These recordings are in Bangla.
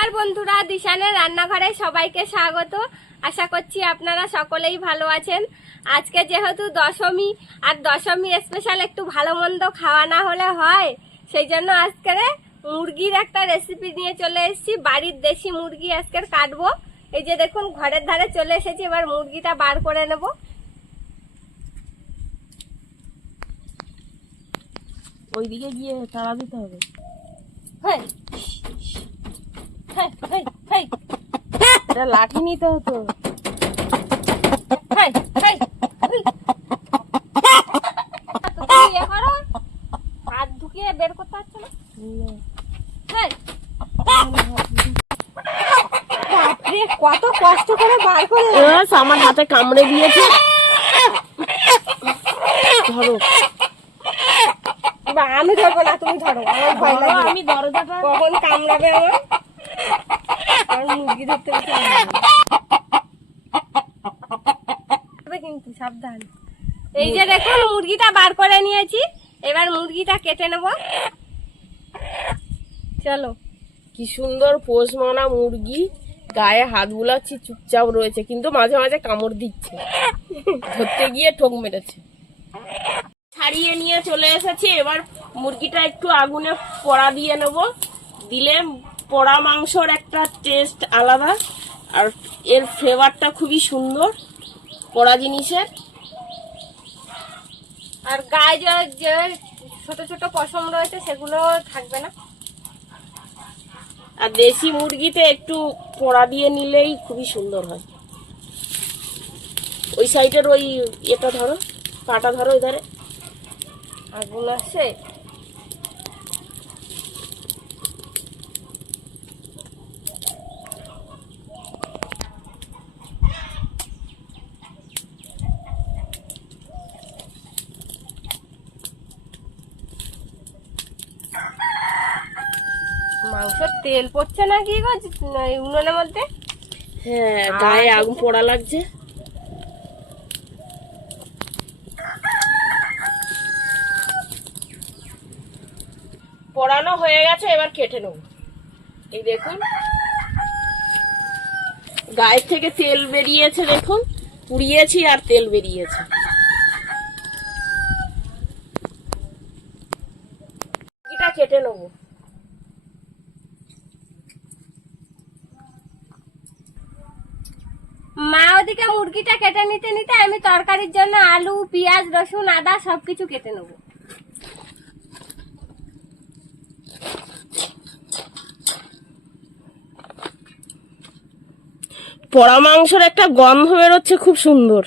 নমস্কার বন্ধুরা, দিশানের রান্নাঘরে সবাইকে স্বাগত। আশা করছি আপনারা সকলেই ভালো আছেন। আজকে যেহেতু দশমী, আর দশমী স্পেশাল একটু ভালো মন্দ খাওয়া না হলে হয়, সেই জন্য আজকের মুরগির একটা রেসিপি নিয়ে চলে এসেছি। বাড়ির দেশি মুরগি আজকের কাটবো। এই যে দেখুন, ঘরের ধারে চলে এসেছি। এবার মুরগিটা বার করে নেব। ওইদিকে গিয়ে তাড়া দিতে হবে। হ্যাঁ, এটা লাঠি নিতে হতো। হাত ঢুকিয়ে বের করতে পারছো না? কত কষ্ট করে বার করে আমার হাতে কামড়ে দিয়েছে। ধরো, আমি ধরবো না, তুমি ধরো। আমার ভয় লাগে। আমি দরজাটা কখন কামড়াবে আমার মুরগি ধরতে কিন্তু সাবধান। এই যে দেখুন, মুরগিটা বার করে নিয়েছি। এবার মুরগিটা কেটে নেব। চলো। কি সুন্দর পোষ মানা মুরগি, গায়ে হাত বুলাচ্ছি, চুপচাপ রয়েছে, কিন্তু মাঝে মাঝে কামড় দিচ্ছে। ধরতে গিয়ে ঠোক মেরেছে। ছাড়িয়ে নিয়ে চলে এসেছি। এবার মুরগিটা একটু আগুনে পোড়া দিয়ে নেব। দিলে পোড়া মাংসর একটা টেস্ট আলাদা, আর এর ফ্লেভারটা খুবই সুন্দর পোড়া জিনিসের। আর গায়ে যে ছোট ছোট পশম রয়েছে সেগুলো থাকবে না। আর দেশি মুরগিতে একটু পোড়া দিয়ে নিলেই খুবই সুন্দর হয়। ওই সাইডের ওই এটা ধরো, কাটা ধরো, ওই ধারে আগুন আসছে। মাংসের তেল পড়ছে না কি গো উনুনের মধ্যে? হ্যাঁ, গায়ে আগুন পোড়া লাগছে। পোড়ানো হয়ে গেছে, এবার কেটে নেব। এই দেখুন, গায়ের থেকে তেল বেরিয়েছে। দেখুন, পুড়িয়েছি আর তেল বেরিয়েছে। এটা কেটে নেব। মা ওদিকে মুরগিটা কেটে নিতে নিতে আমি তরকারির জন্য আলু, পেঁয়াজ, রসুন, আদা সবকিছু কেটে নেব। পোড়া মাংসের একটা গন্ধ বেরোচ্ছে, খুব সুন্দর।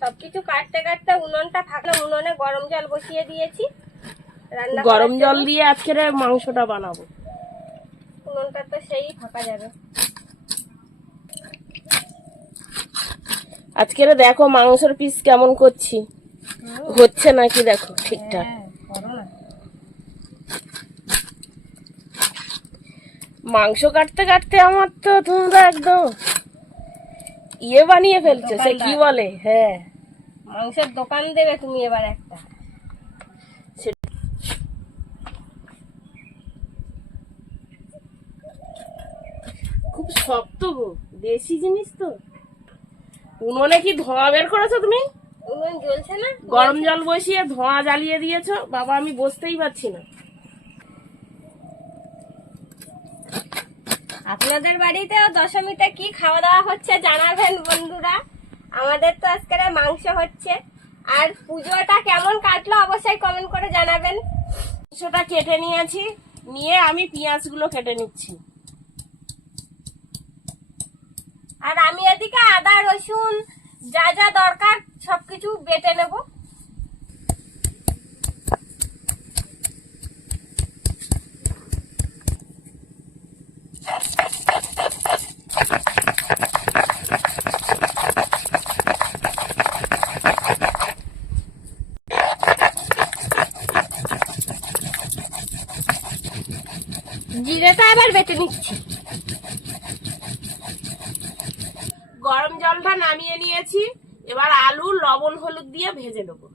সবকিছু কাটতে কাটতে উনুনটা থাকলে উনুনে গরম জল বসিয়ে দিয়েছি। গরম জল দিয়ে আজকের মাংসটা বানাবো। উনুনটা তো সেই ফাঁকা যাবে। আজকের দেখো মাংসের পিস কেমন করছি, হচ্ছে নাকি দেখো ঠিকঠাক। মাংস কাটতে কাটতে আমার তো তোমরা একদম ইয়ে বানিয়ে ফেলছো, সে কি বলে? হ্যাঁ, মাংসের দোকান দেবে তুমি এবার একটা। খুব শক্ত গো, দেশি জিনিস তো। উনুনে কি ধোঁয়া বের করেছো তুমি? উনুন জ্বলছে না? গরম জল বসিয়ে ধোঁয়া জ্বালিয়ে দিয়েছো। বাবা, আমি বসতেই পারছি না। আপনাদের বাড়িতেও দশমীতে কি খাওয়া দাওয়া হচ্ছে জানাবেন বন্ধুরা। আমাদের তো আজকে মাংস হচ্ছে। আর পুজোটা কেমন কাটলো অবশ্যই কমেন্ট করে জানাবেন। মাংসটা কেটে নিয়েছি, নিয়ে আমি পেঁয়াজগুলো কেটে নিচ্ছি। আর আমি এদিকে আদা, রসুন যা যা দরকার সবকিছু বেটে নেব। জিরেটা এবার বেটে নিচ্ছি। গরম জলটা নামিয়ে নিয়েছি। এবার আলু লবণ হলুদ দিয়ে ভেজে নেবো।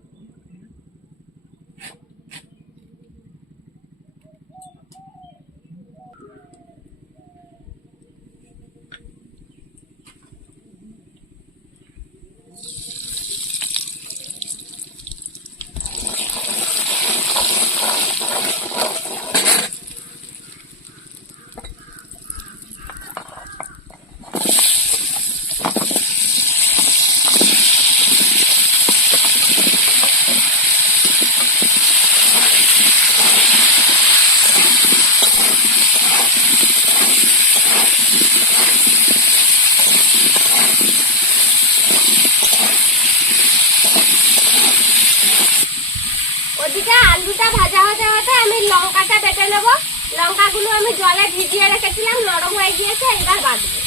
আমি জলে ভিজিয়ে রেখেছিলাম, নরম হয়ে গিয়েছে, এবার বাঁধবো।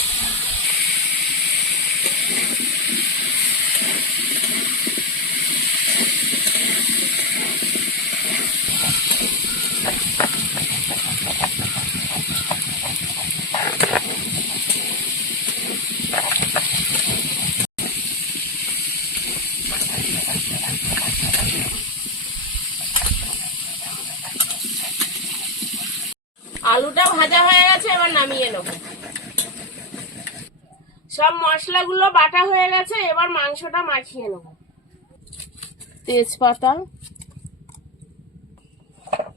আলুটা ভাজা হয়ে গেছে, এবার নামিয়ে নেব। সব মশলাগুলো বাটা হয়ে গেছে, এবার মাংসটা মাখিয়ে নেব। তেজপাতা,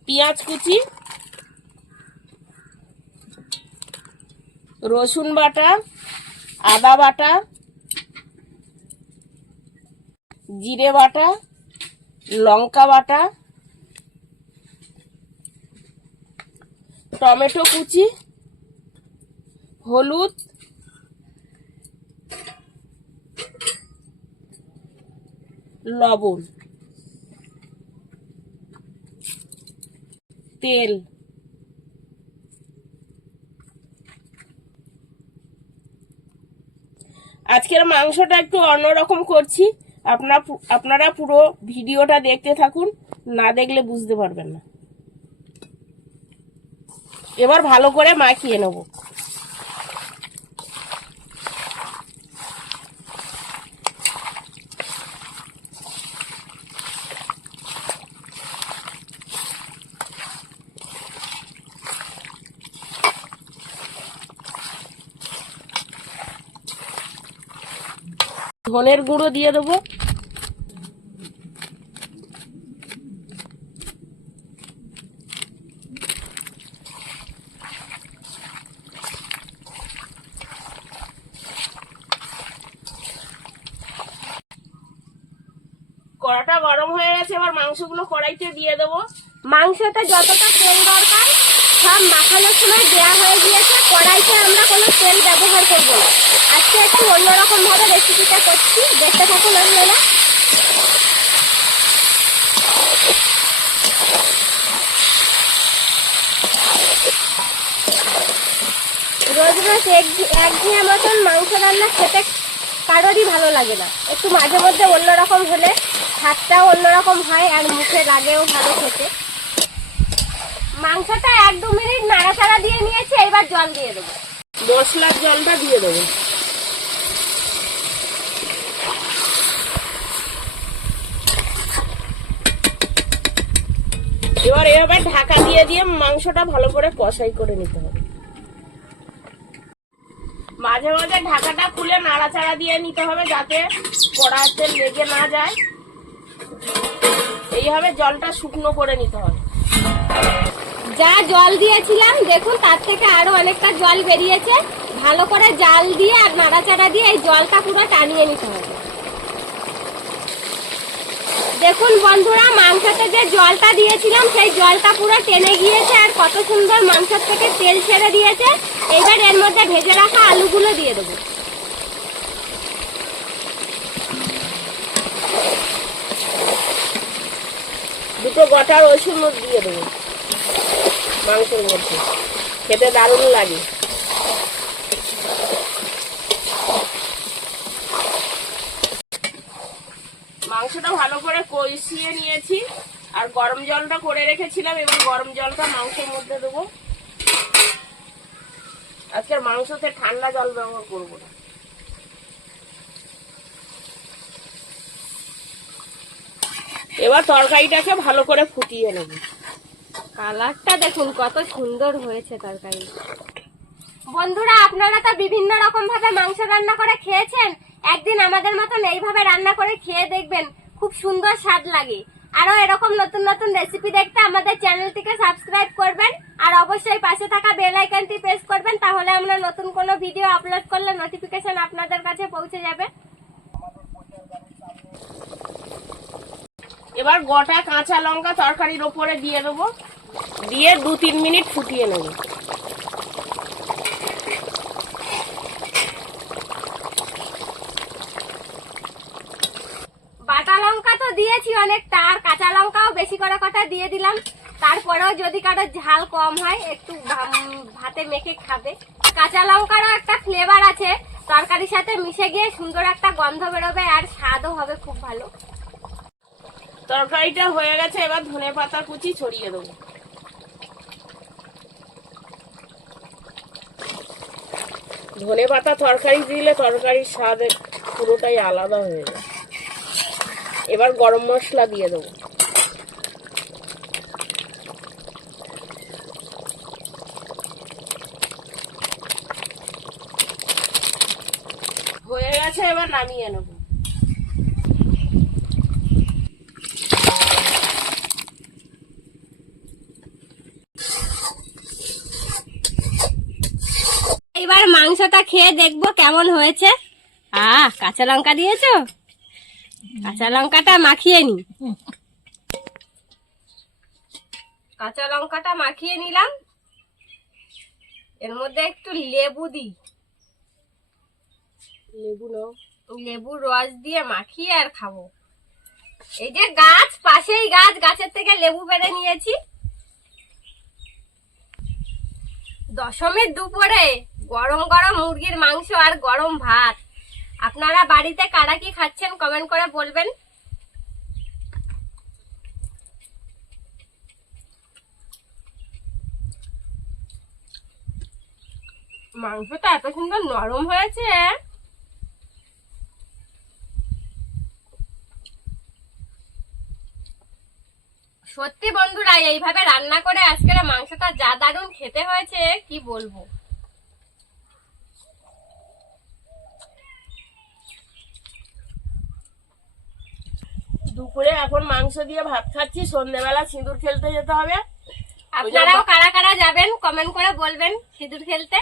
পেঁয়াজ কুচি, রসুন বাটা, আদা বাটা, জিরে বাটা, লঙ্কা বাটা, টমেটো কুচি, হলুদ, লবণ, তেল। আজকের মাংসটা একটু অন্যরকম করছি, আপনারা পুরো ভিডিওটা দেখতে থাকুন, না দেখলে বুঝতে পারবেন না। এবার ভালো করে মাখিয়ে নেব। ধনের গুঁড়ো দিয়ে দেবো, কড়াটা গরম হয়ে গেছে, এবার মাংসগুলো কড়াইতে দিয়ে দেবো। মাংসতে যতটা তেল দরকার সব মাখানোর সময় দেওয়া হয়ে গিয়েছে। কড়াইতে আমরা কোনো তেল ব্যবহার করব না। আজকে একটু অন্যরকম ভাবে রেসিপিটা করছি, দেখতে থাকুন আপনারা। রোজ রোজ একঘেয়ে মতন মাংস রান্না খেতে কারোরই ভালো লাগে না। একটু মাঝে মধ্যে অন্যরকম হলে স্বাদটাও অন্যরকম হয় আর মুখে লাগেও ভালো খেতে। মাংসটা 1-2 মিনিট নাড়াচাড়া দিয়ে নিয়েছি, এবার জল দিয়ে দেবো। মশলার জলটা দিয়ে দেবো। এবার এভাবে ঢাকা দিয়ে দিয়ে মাংসটা ভালো করে কষাই করে নিতে হবে। মাঝে মাঝে ঢাকাটা খুলে নাড়াচাড়া দিয়ে নিতে হবে, যাতে কড়াইতে লেগে না যায়। এইভাবে জলটা শুকনো করে নিতে হবে। যা জল দিয়েছিলাম দেখুন, তার থেকে আরো অনেকটা জল বেরিয়েছে। ভালো করে জাল দিয়ে আর নাড়াচাড়া দিয়ে এই জলটা পুরো টানিয়ে নিতে হবে। দেখুন বন্ধুরা, মাংসতে যে জলটা দিয়েছিলাম সেই জলটা পুরো টেনে গিয়েছে আর কত সুন্দর মাংসের থেকে তেল ছেড়ে দিয়েছে। এবার এর মধ্যে ভেজে রাখা আলুগুলো দিয়ে দেবো। দুটো গোটা রসুন দিয়ে দেবো মাংসের মধ্যে, খেতে দারুণ লাগে। মাংসটা ভালো করে কষিয়ে নিয়েছি আর গরম জলটা করে রেখেছিলাম, এবার গরম জলটা মাংসের মধ্যে দেবো। আজকের মাংসতে ঠান্ডা জল ব্যবহার করবো না। এবার তরকারিটাকে ভালো করে ফুটিয়ে নেব। কালারটা দেখুন কত সুন্দর হয়েছে তরকারি। বন্ধুরা, আপনারা তো বিভিন্ন রকম ভাবে মাংস রান্না করে খেয়েছেন, একদিন আমাদের মতন এইভাবে রান্না করে খেয়ে দেখবেন, খুব সুন্দর স্বাদ লাগে। আরো এরকম নতুন নতুন রেসিপি দেখতে আমাদের চ্যানেলটিকে সাবস্ক্রাইব করবেন আর অবশ্যই পাশে থাকা বেল আইকনটি প্রেস করবেন, তাহলে আমরা নতুন কোনো ভিডিও আপলোড করলে নোটিফিকেশন আপনাদের কাছে পৌঁছে যাবে। এবার গোটা কাঁচা লঙ্কা তরকারির ওপরে দিয়ে দেবো, দিয়ে 2-3 মিনিট ফুটিয়ে নেব। বাটা লঙ্কা তো দিয়েছি অনেকটা, আর কাঁচা লঙ্কাও বেশি করে কটা দিয়ে দিলাম। তারপরেও যদি কারো ঝাল কম হয় একটু ভাতে মেখে খাবে। কাঁচা লঙ্কারও একটা ফ্লেভার আছে, তরকারির সাথে মিশে গিয়ে সুন্দর একটা গন্ধ বেরোবে আর স্বাদও হবে খুব ভালো। তরকারিটা হয়ে গেছে, এবার ধনেপাতা কুচি ছড়িয়ে দেবো। ধনেপাতা তরকারি দিলে তরকারির স্বাদ পুরোটাই আলাদা হয়ে যায়। এবার গরম মশলা দিয়ে দেবো। হয়ে গেছে, এবার নামিয়ে নেব। এবার মাংসটা খেয়ে দেখবো কেমন হয়েছে। কাঁচা লঙ্কা দিয়েছো, কাঁচা লঙ্কাটা মাখিয়ে নি। কাঁচা লঙ্কাটা মাখিয়ে নিলাম, এর মধ্যে একটু লেবু দিই। লেবু নাও। লেবুর রস দিয়ে মাখিয়ে আর খাবো। এই যে গাছ, পাশেই গাছ, গাছের থেকে লেবু পেড়ে নিয়েছি। দশমীর দুপুরে গরম গরম মুরগির মাংস আর গরম ভাত। আপনারা বাড়িতে কারা কি খাচ্ছেন কমেন্ট করে বলবেন। মাংসটা এত সুন্দর নরম হয়েছে। সত্যি বন্ধুরা, এইভাবে রান্না করে আজকের মাংসটা যা দারুণ খেতে হয়েছে কি বলবো। দুপুরে এখন মাংস দিয়ে ভাত খাচ্ছি, সন্ধ্যেবেলা সিঁদুর খেলতে যেতে হবে। আপনারাও কারা কারা যাবেন কমেন্ট করে বলবেন সিঁদুর খেলতে।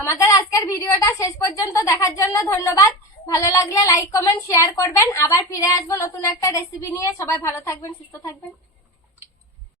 আমাদের আজকের ভিডিওটা শেষ পর্যন্ত দেখার জন্য ধন্যবাদ। ভালো লাগলে লাইক কমেন্ট শেয়ার করবেন। আবার ফিরে আসবো নতুন একটা রেসিপি নিয়ে। সবাই ভালো থাকবেন, সুস্থ থাকবেন।